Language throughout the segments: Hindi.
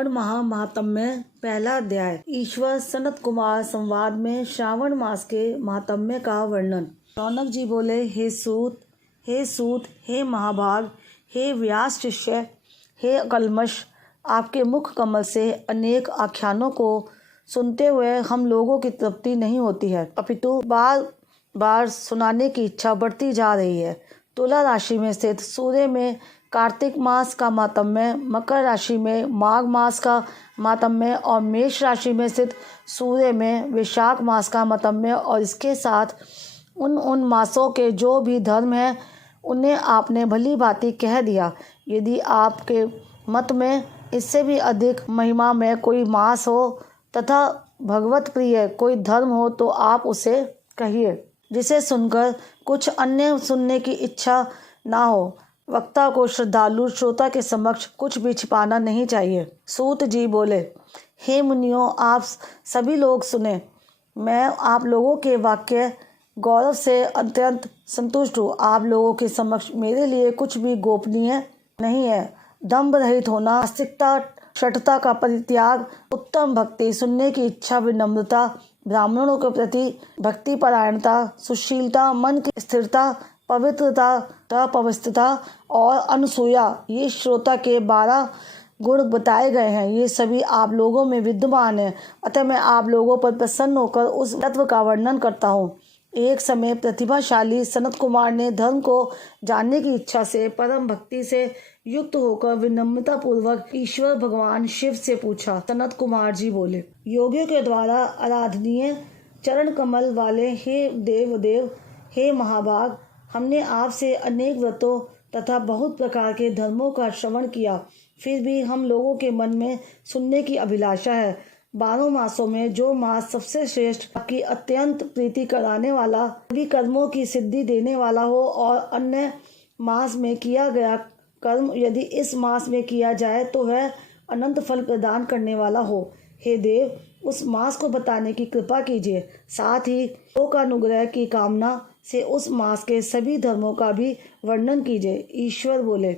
श्रावण माह महात्म्य पहला अध्याय। ईश्वर सनत कुमार संवाद में श्रावण मास के महात्म्य का वर्णन। रौनक जी बोले, हे सूत, हे महाभाग, हे व्यास शिष्य, हे कलमश, आपके मुख कमल से अनेक आख्यानों को सुनते हुए हम लोगों की तृप्ति नहीं होती है, अपितु बार बार सुनाने की इच्छा बढ़ती जा रही है। तुला राशि में स्थित सूर्य में कार्तिक मास का महात्म्य, मकर राशि में माघ मास का महात्म्य और मेष राशि में स्थित सूर्य में वैशाख मास का महात्म्य और इसके साथ उन मासों के जो भी धर्म हैं उन्हें आपने भली भांति कह दिया। यदि आपके मत में इससे भी अधिक महिमा में कोई मास हो तथा भगवत प्रिय कोई धर्म हो तो आप उसे कहिए, जिसे सुनकर कुछ अन्य सुनने की इच्छा ना हो। वक्ता को श्रद्धालु श्रोता के समक्ष कुछ भी छिपाना नहीं चाहिए। सूत जी बोले, हे मुनियों, आप सभी लोग सुने। मैं आप लोगों के वाक्य गौरव से अत्यंत संतुष्ट हूँ। आप लोगों के समक्ष मेरे लिए कुछ भी गोपनीय नहीं है। दंभ रहित होना, आस्तिकता, शठता का परित्याग, उत्तम भक्ति, सुनने की इच्छा, विनम्रता, ब्राह्मणों के प्रति भक्ति परायणता, सुशीलता, मन की स्थिरता, पवित्रता, तपस्विता और अनुसूया, ये श्रोता के 12 गुण बताए गए हैं। ये सभी आप लोगों में विद्यमान है। अतः मैं आप लोगों पर प्रसन्न होकर उस तत्व का वर्णन करता हूँ। एक समय प्रतिभाशाली सनत कुमार ने धर्म को जानने की इच्छा से परम भक्ति से युक्त होकर विनम्रता पूर्वक ईश्वर भगवान शिव से पूछा। सनत कुमार जी बोले, योगियों के द्वारा आराधनीय चरण कमल वाले हे देव, हे महाभाग, हमने आपसे अनेक व्रतों तथा बहुत प्रकार के धर्मों का श्रवण किया, फिर भी हम लोगों के मन में सुनने की अभिलाषा है। 12 मासों में जो मास सबसे श्रेष्ठ, आपकी अत्यंत प्रीति कराने वाला, सभी कर्मों की सिद्धि देने वाला हो और अन्य मास में किया गया कर्म यदि इस मास में किया जाए तो वह अनंत फल प्रदान करने वाला हो। हे देव, उस मास को बताने की कृपा कीजिए। साथ ही लोक अनुग्रह की कामना से उस मास के सभी धर्मों का भी वर्णन कीजिए। ईश्वर बोले,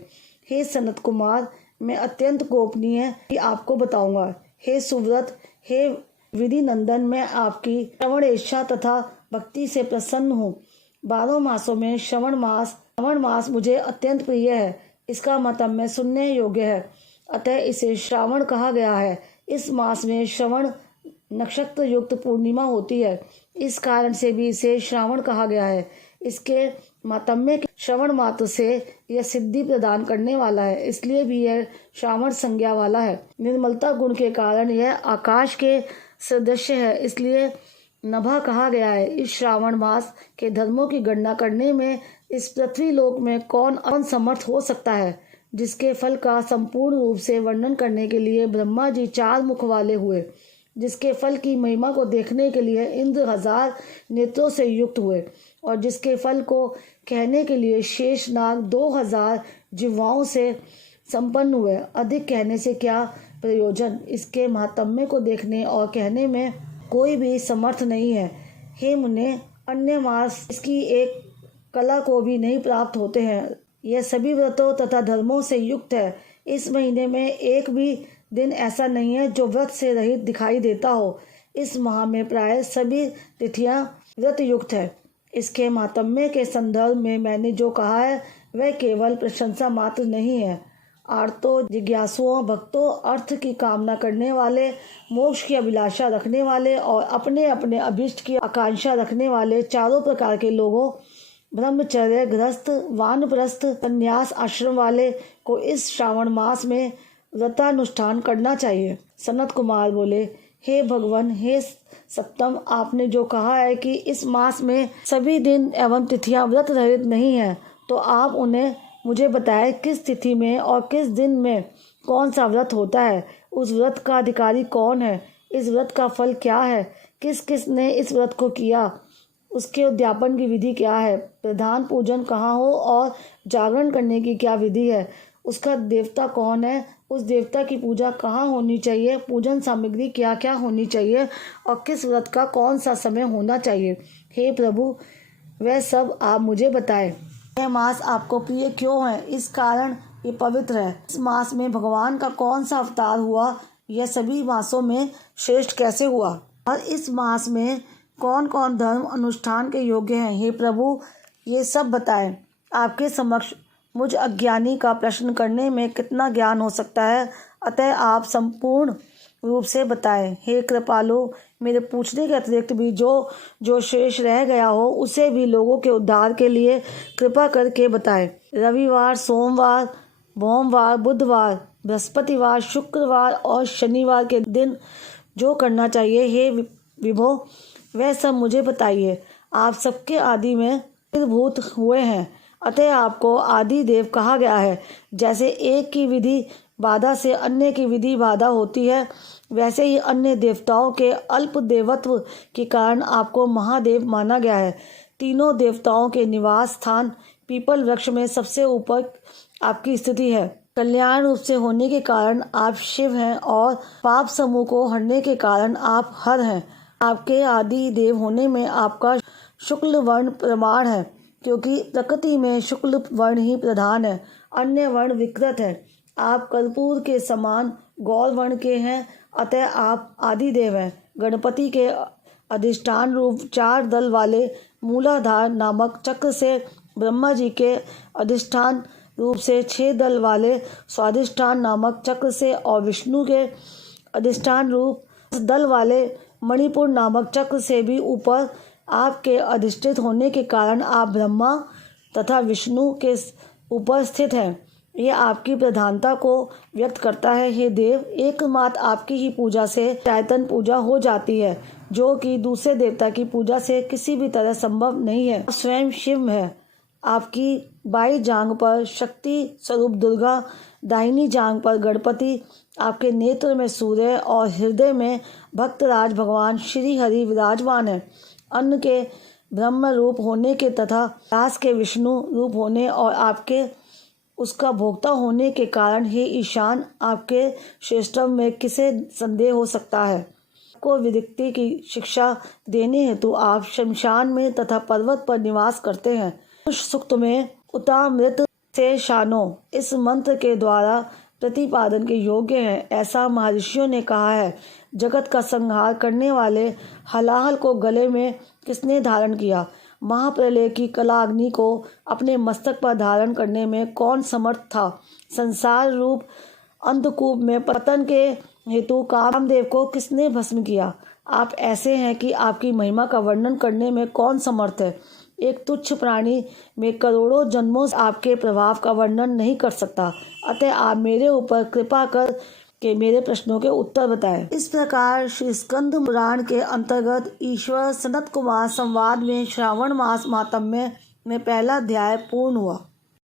हे सनत कुमार, मैं अत्यंत गोपनीय ही आपको बताऊंगा। हे सुव्रत, हे विधि नंदन, मैं आपकी श्रवण इच्छा तथा भक्ति से प्रसन्न हूँ। 12 मासों में श्रवण मास मुझे अत्यंत प्रिय है। इसका महात्म्य सुनने योग्य है, अतः इसे श्रावण कहा गया है। इस मास में श्रवण नक्षत्र युक्त पूर्णिमा होती है, इस कारण से भी इसे श्रावण कहा गया है। इसके महात्म्य के श्रवण मात्र से यह सिद्धि प्रदान करने वाला है, इसलिए भी यह श्रावण संज्ञा वाला है। निर्मलता गुण के कारण यह आकाश के सदृश्य है, इसलिए नभा कहा गया है। इस श्रावण मास के धर्मों की गणना करने में इस पृथ्वी लोक में कौन समर्थ हो सकता है। जिसके फल का संपूर्ण रूप से वर्णन करने के लिए ब्रह्मा जी 4 मुख वाले हुए, जिसके फल की महिमा को देखने के लिए इंद्र 1000 नेत्रों से युक्त हुए और जिसके फल को कहने के लिए शेषनाग 2000 जिह्वाओं से संपन्न हुए। अधिक कहने से क्या प्रयोजन, इसके महात्म्य को देखने और कहने में कोई भी समर्थ नहीं है। हे मुने, अन्य मास इसकी एक कला को भी नहीं प्राप्त होते हैं। यह सभी व्रतों तथा धर्मों से युक्त है। इस महीने में एक भी दिन ऐसा नहीं है जो व्रत से रहित दिखाई देता हो। इस माह में प्राय सभी तिथियां व्रत युक्त है। इसके महात्म्य के संदर्भ में मैंने जो कहा है वह केवल प्रशंसा मात्र नहीं है। आर्तों, जिज्ञासुओं, भक्तों, अर्थ की कामना करने वाले, मोक्ष की अभिलाषा रखने वाले और अपने अपने अभिष्ट की आकांक्षा रखने वाले चारों प्रकार के लोगों, ब्रह्मचर्य, गृहस्थ, वानप्रस्थ, संन्यास आश्रम वाले को इस श्रावण मास में व्रतानुष्ठान करना चाहिए। सनत कुमार बोले, हे भगवान, हे सप्तम, आपने जो कहा है कि इस मास में सभी दिन एवं तिथियां व्रत रहित नहीं है, तो आप उन्हें मुझे बताएं किस तिथि में और किस दिन में कौन सा व्रत होता है। उस व्रत का अधिकारी कौन है, इस व्रत का फल क्या है, किस किस ने इस व्रत को किया, उसके उद्यापन की विधि क्या है, प्रधान पूजन कहाँ हो और जागरण करने की क्या विधि है, उसका देवता कौन है, उस देवता की पूजा कहाँ होनी चाहिए, पूजन सामग्री क्या क्या होनी चाहिए और किस व्रत का कौन सा समय होना चाहिए। हे प्रभु, वह सब आप मुझे बताएं। यह मास आपको प्रिय क्यों है, इस कारण ये पवित्र है। इस मास में भगवान का कौन सा अवतार हुआ, यह सभी मासों में श्रेष्ठ कैसे हुआ और इस मास में कौन कौन धर्म अनुष्ठान के योग्य हैं? हे प्रभु, ये सब बताएं। आपके समक्ष मुझ अज्ञानी का प्रश्न करने में कितना ज्ञान हो सकता है, अतः आप संपूर्ण रूप से बताएं। हे कृपालु, मेरे पूछने के अतिरिक्त भी जो शेष रह गया हो उसे भी लोगों के उद्धार के लिए कृपा करके बताएं। रविवार, सोमवार, सोमवार, बुधवार, बृहस्पतिवार, शुक्रवार और शनिवार के दिन जो करना चाहिए, हे विभो, वह सब मुझे बताइए। आप सबके आदि में स्थिरभूत हुए हैं, अतः आपको आदि देव कहा गया है। जैसे एक की विधि बाधा से अन्य की विधि बाधा होती है, वैसे ही अन्य देवताओं के अल्प देवत्व के कारण आपको महादेव माना गया है। तीनों देवताओं के निवास स्थान पीपल वृक्ष में सबसे ऊपर आपकी स्थिति है। कल्याण रूप से होने के कारण आप शिव हैं और पाप समूह को हरने के कारण आप हर हैं। आपके आदि देव होने में आपका शुक्ल वर्ण प्रमाण है, क्योंकि प्रकृति में शुक्ल वर्ण ही प्रधान है, अन्य वर्ण विकृत है। आप कर्पूर के समान गौर वर्ण के हैं, अतः आप आदिदेव हैं। गणपति के अधिष्ठान रूप 4 दल वाले मूलाधार नामक चक्र से, ब्रह्मा जी के अधिष्ठान रूप से 6 दल वाले स्वाधिष्ठान नामक चक्र से और विष्णु के अधिष्ठान रूप 10 दल वाले मणिपुर नामक चक्र से भी ऊपर आपके अधिष्ठित होने के कारण आप ब्रह्मा तथा विष्णु के ऊपर स्थित हैं। यह आपकी प्रधानता को व्यक्त करता है। हे देव, एकमात्र आपकी ही पूजा से चैतन्य पूजा हो जाती है, जो कि दूसरे देवता की पूजा से किसी भी तरह संभव नहीं है। स्वयं शिव है। आपकी बाई जांघ पर शक्ति स्वरूप दुर्गा, दाहिनी जांघ पर गणपति, आपके नेत्र में सूर्य और हृदय में भक्तराज भगवान श्री हरि विराजमान है। अन्न के ब्रह्म रूप होने के तथा रास के विष्णु रूप होने और आपके उसका भोक्ता होने के कारण हे ईशान, आपके श्रेष्ठत्व में किसे संदेह हो सकता है। को विदिक्ति की शिक्षा देने हेतु आप शमशान में तथा पर्वत पर निवास करते हैं। सूक्त में उतामृत से शानो इस मंत्र के द्वारा प्रतिपादन के योग्य है, ऐसा महर्षियों ने कहा है। जगत का संहार करने वाले हलाहल को गले में किसने धारण किया? महाप्रलय की कलाग्नि को अपने मस्तक पर धारण करने में कौन समर्थ था? संसार रूप अंधकूप में पतन के हेतु कामदेव को किसने भस्म किया? आप ऐसे हैं कि आपकी महिमा का वर्णन करने में कौन समर्थ है? एक तुच्छ प्राणी में करोड़ों जन्मों से आपके प्रभाव का वर्णन नहीं कर सकता, अतः आप मेरे ऊपर कृपा कर के मेरे प्रश्नों के उत्तर बताएं। इस प्रकार श्री स्कंद पुराण के अंतर्गत ईश्वर सनत कुमार संवाद में श्रावण मास महात्म्य में पहला अध्याय पूर्ण हुआ।